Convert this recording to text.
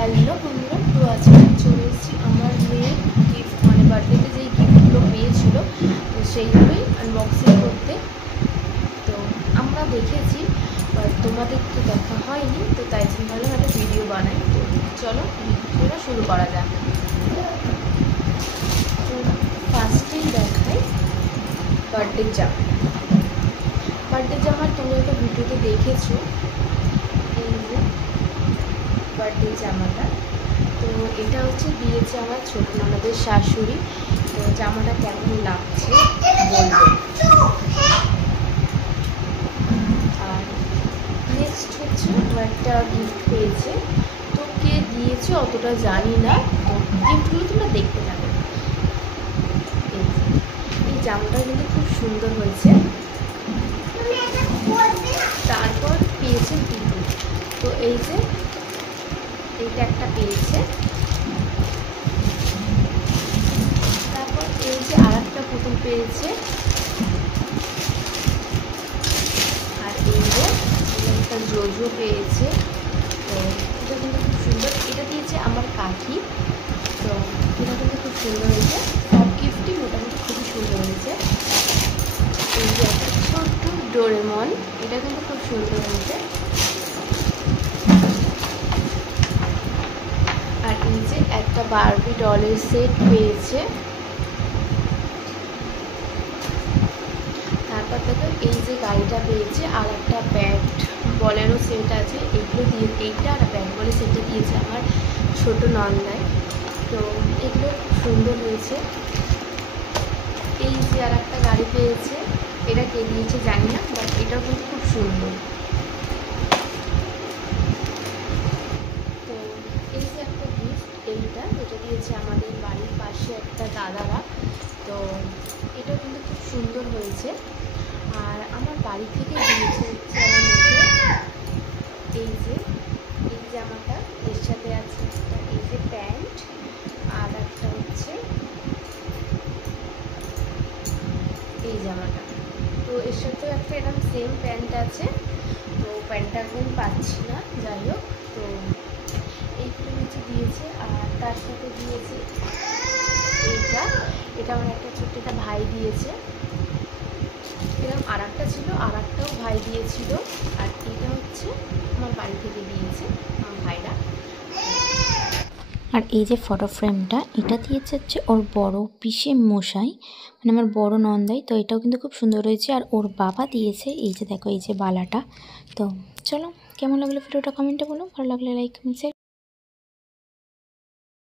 Hello বন্ধুরা, তো আজকে আমি চলে এসেছি আমার মেয়ের গিফট, মানে বার্থডেতে যেই গিফটগুলো পেয়েছিল তো সেইগুলোই আনবক্সিং করতে। তো আমরা দেখেছি, তোমাদের তো দেখা হয়নি, তো তাই জন্য ভাবলাম একটা ভিডিও বানাই। তো চলো ভিডিওটা শুরু করা যাক। তো ফার্স্টেই দেখাই বার্থডে জামা। বার্থডে জামা তোমরা তো ভিডিওতে দেখেছো, এই যে বার্থডে জামাটা। তো এটা হচ্ছে দিয়েছে আমার ছোটো ননদের শাশুড়ি। তো জামাটা কেমন লাগছে বলবো। আর নেক্সট হচ্ছে একটা গিফট পেয়েছে, তো কে দিয়েছে অতটা জানি না, তো গিফটগুলো তোমরা দেখতে থাকো। এই জামাটা কিন্তু খুব সুন্দর হয়েছে। তারপর পেয়েছে পিঠু, তো এই যে এইটা একটা পেয়েছে। তারপর এই যে আর একটা পুতুল পেয়েছে। আর এই যে একটা জোজো পেয়েছে। তো এটা কিন্তু খুব সুন্দর, এটা দিয়েছে আমার কাকি। তো এটা কিন্তু খুব সুন্দর হয়েছে, সব গিফটই মোটামুটি খুবই সুন্দর হয়েছে। এই যে একটা ছোট্ট ডোরেমন, এটা কিন্তু খুব সুন্দর হয়েছে। আর এই যে একটা বারবি ডলের সেট পেয়েছে। তারপর দেখো এই যে গাড়িটা পেয়েছে, আর একটা ব্যাট বলেরও সেট আছে, এগুলো দিয়ে এইটা আর ব্যাট বলের সেটটা দিয়েছে আমার ছোটো নন্দায়। তো এগুলো খুব সুন্দর হয়েছে। এই যে আর একটা গাড়ি পেয়েছে, এটা কে দিয়েছে জানি না, বাট এটাও কিন্তু খুব সুন্দর। তো এই যে একটা গিফট, এইটা যেটা দিয়েছে আমাদের বাড়ির পাশে একটা দাদারা। তো এটাও কিন্তু খুব সুন্দর হয়েছে। আর আমার বাড়ি থেকে দিয়েছে হচ্ছে আমার মেয়েকে এই যে এই জামাটা, এর সাথে আছে একটা এই যে প্যান্ট, আর একটা হচ্ছে এই জামাটা। তো এর সাথেও একটা এরকম সেম প্যান্ট আছে, তো প্যান্টটা এখন পাচ্ছি না, যাই হোক। তো এইগুলো নিচে দিয়েছে, আর তার সাথে দিয়েছে এইটা, এটা আমার একটা ছোট্ট একটা ভাই দিয়েছে। এরকম আর একটা ছিল, আর একটাও ভাই দিয়েছিল। আর এটা হচ্ছে আমার বাড়ি থেকে দিয়েছে আমার ভাইরা। আর এই যে ফটো ফ্রেমটা, এটা দিয়েছে হচ্ছে ওর বড় পিসে মশাই, মানে আমার বড় নন্দাই। তো এটাও কিন্তু খুব সুন্দর হয়েছে। আর ওর বাবা দিয়েছে এই যে দেখো এই যে বালাটা। তো চলো, কেমন লাগলো ভিডিওটা কমেন্টে বলো, ভালো লাগলে লাইক কমেন্ট শেয়ার।